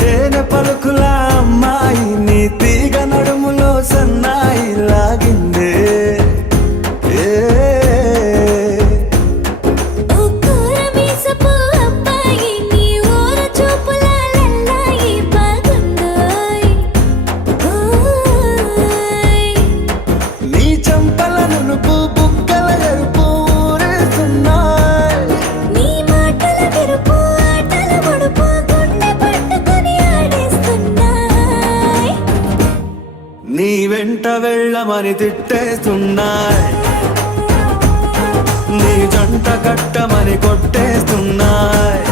తేనె పలుకుల అమ్మాయి నీ తీగ నడుములో సన్నాయి లాగిందే ఏ నీ చంపల నునుపు బుగ్గల ఎరుపు ఊరేస్తున్నాయి నీ మాటల విరుపు ఆటల ముడుపు గుండె పట్టుకొని ఆడేస్తున్నాయి నీ వెంట వెళ్ళమని తిట్టేస్తున్నాయి నీ జంట కట్టమని కొట్టేస్తున్నాయి